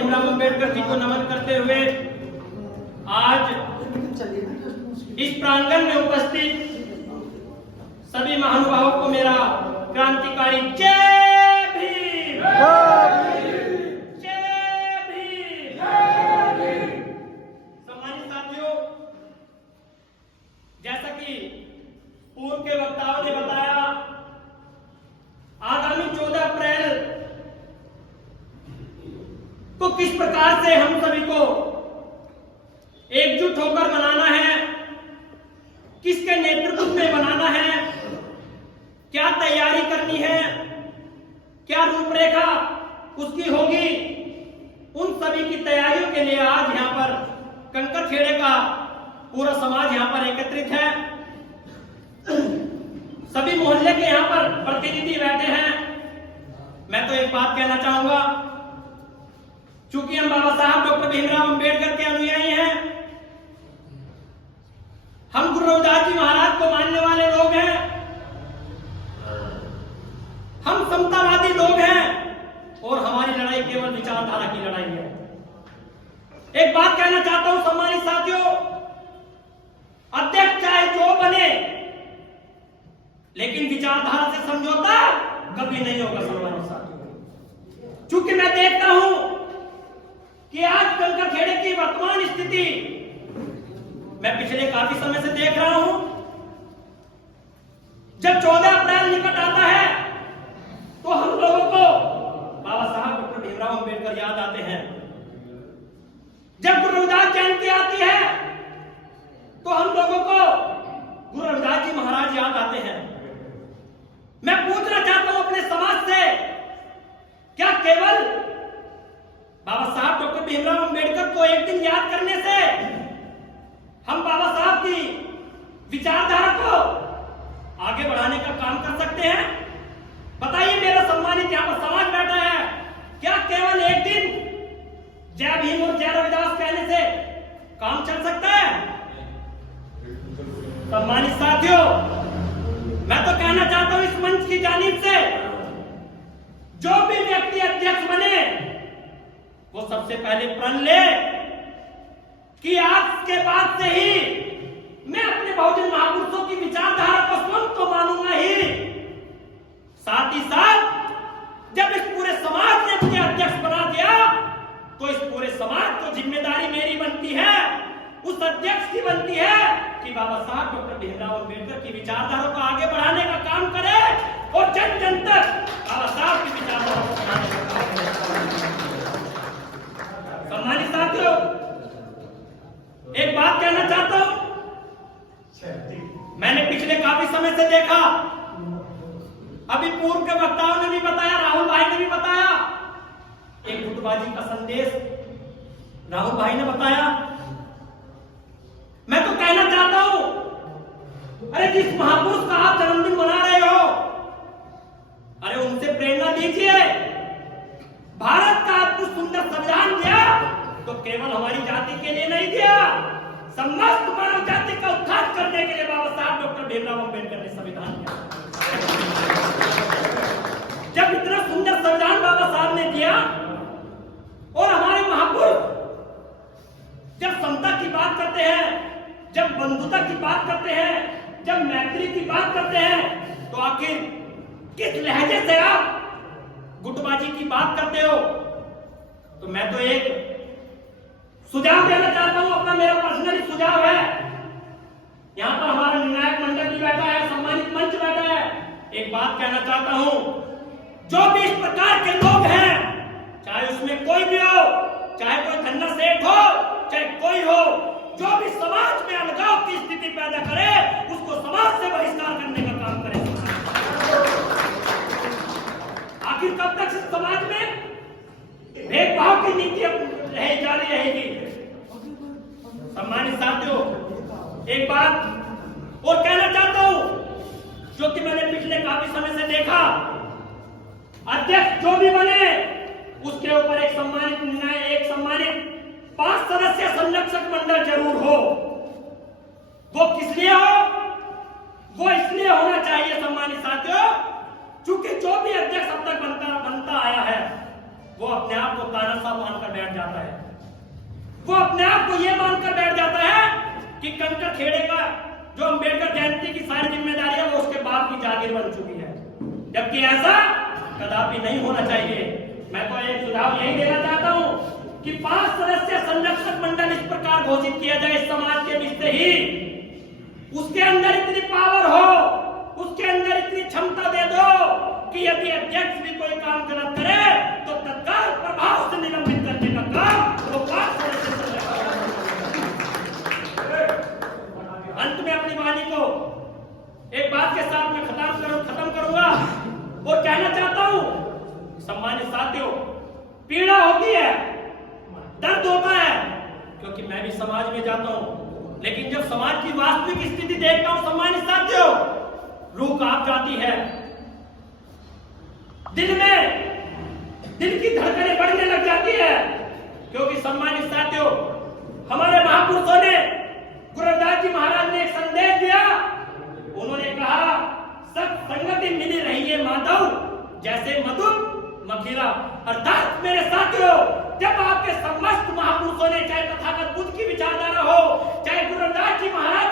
भीमराव अंबेडकर जी को नमन करते हुए आज इस प्रांगण में उपस्थित सभी महानुभावों को मेरा क्रांतिकारी जय भीम, जय भीम। सम्मानित साथियों, जैसा कि पूर्व के वक्ताओं ने बताया, आगामी 14 अप्रैल को किस प्रकार से हम सभी को एकजुट होकर मनाना है, किसके नेतृत्व में बनाना है, क्या तैयारी करनी है, क्या रूपरेखा उसकी होगी, उन सभी की तैयारियों के लिए आज यहां पर कंकरखेड़े का पूरा समाज यहां पर एकत्रित है। सभी मोहल्ले के यहां पर प्रतिनिधि बैठे हैं। मैं तो एक बात कहना चाहूंगा, चूंकि हम बाबा साहब डॉक्टर भीमराव अंबेडकर के अनुयायी हैं, हम गुरु रविदास जी महाराज को मानने वाले लोग हैं, हम समतावादी लोग हैं और हमारी लड़ाई केवल विचारधारा की लड़ाई है। एक बात कहना चाहता हूं सम्मानित साथियों, अध्यक्ष चाहे जो बने, लेकिन विचारधारा से समझौता कभी नहीं होगा सम्मानित साथियों। चूंकि मैं देखता हूं कि आज कंकरखेड़े की वर्तमान स्थिति मैं पिछले काफी समय से देख रहा हूं। जब 14 अप्रैल निकट आता है तो हम लोगों को बाबा साहब डॉक्टर भीमराव अंबेडकर याद आते हैं। जब गुरु रविदास जयंती आती है तो हम लोगों को गुरु रविदास जी महाराज याद आते हैं। मैं पूछना चाहता हूं अपने समाज से, क्या केवल बाबा साहब डॉक्टर भीमराव अंबेडकर को एक दिन याद करने से हम बाबा साहब की विचारधारा को आगे बढ़ाने का काम कर सकते हैं? बताइए मेरा सम्मानित यहां पर समाज बैठा है, क्या केवल एक दिन जय भीम और जय रविदास कहने से काम चल सकता है? सम्मानित साथियों, मैं तो कहना चाहता हूं इस मंच की जानिब से, जो भी व्यक्ति अध्यक्ष बने वो सबसे पहले प्रण ले कि आज के बाद से ही मैं अपने बहुजन महापुरुषों की विचारधारा को स्वयं तो मानूंगा ही, साथ ही साथ जब इस पूरे समाज ने मुझे अध्यक्ष बना दिया तो इस पूरे समाज को जिम्मेदारी मेरी बनती है, उस अध्यक्ष की बनती है कि बाबा साहब डॉक्टर भीमराव अंबेडकर की विचारधारा को आगे बढ़ाने का काम करे और जन जन तक बाबा साहब की विचारधारा को बढ़ाने का काम करे। सम्मानित साथियों, एक बात कहना चाहता हूं, मैंने पिछले काफी समय से देखा, अभी पूर्व के वक्ताओं ने भी बताया, राहुल भाई ने भी बताया, एक गुटबाजी का संदेश राहुल भाई ने बताया। मैं तो कहना चाहता हूं, अरे जिस महापुरुष का आप जन्मदिन मना रहे हो, अरे उनसे प्रेरणा लीजिए। भारत का आपको सुंदर संविधान दिया तो केवल हमारी जाति के लिए नहीं दिया, समस्त मानव जाति का उत्थान करने के लिए बाबा साहब डॉक्टर भीमराव अंबेडकर ने संविधान दिया। जब इतना सुंदर संविधान बाबा साहब ने दिया और हमारे महापुरुष जब समता की बात करते हैं, जब बंधुता की बात करते हैं, जब मैत्री की बात करते हैं, तो आखिर किस लहजे से आप गुटबाजी की बात करते हो? तो मैं तो एक सुझाव देना चाहता हूं, अपना मेरा पर्सनली सुझाव है। यहां पर हमारा निर्णायक मंडल भी बैठा है, सम्मानित मंच बैठा है। एक बात कहना चाहता हूं, जो भी इस प्रकार के लोग हैं, चाहे उसमें कोई भी हो, चाहे कोई धन्ना सेठ हो, चाहे कोई हो, जो भी समाज में अलगाव की स्थिति पैदा करे, उसको समाज से बहिष्कार करने का काम करे। आखिर कब तक इस समाज में भेदभाव की नीति जारी रहेगी? सम्मानित साथियों, एक बात और कहना चाहता हूं, जो कि मैंने पिछले काफी समय से देखा, अध्यक्ष जो भी बने उसके ऊपर एक सम्मानित 5 सदस्य संरक्षक मंडल जरूर हो। वो किस लिए हो? वो इसलिए होना चाहिए सम्मानित साथियों, चूंकि जो भी अध्यक्ष अब तक बनता आया है, वो अपने आप को तानाशाह मानकर बैठ जाता है। वो अपने आप को ये मानकर बैठ जाता है कि कंकर खेड़े का जो अंबेडकर जयंती की सारी जिम्मेदारी है वो उसके बाप की जागीर बन चुकी है, जबकि ऐसा कदापि नहीं होना चाहिए। मैं तो एक सुझाव यही देना चाहता हूं कि 5 सदस्य संरक्षक मंडल इस प्रकार घोषित किया जाए इस समाज के बीच से ही, उसके अंदर इतनी पावर हो, उसके अंदर इतनी क्षमता दे दो कि यदि अध्यक्ष भी कोई काम गलत करे तो तत्काल प्रभाव से निलंबित करने का काम वो 5 सदस्य। अंत में अपनी वाणी को एक बात के साथ मैं खत्म करूंगा और कहना चाहता हूं, सम्मानित साथियों, पीड़ा होती है, दर्द होता है, क्योंकि मैं भी समाज में जाता हूं, लेकिन जब समाज की वास्तविक स्थिति देखता हूं सम्मानित साथियों, रूह कांप जाती है, दिल की धड़कनें बढ़ने लग जाती है, क्योंकि सम्मानित साथियों, हमारे महापुरुषों ने, गुरु रविदास जी महाराज ने एक संदेश दिया। उन्होंने कहा सत्संगति मिली रही है माधव जैसे मधु मखिरा। अर्थात मेरे साथियों, जब आपके समस्त महापुरुषों ने, चाहे तथागत बुद्ध की विचारधारा हो, चाहे गुरु रविदास जी महाराज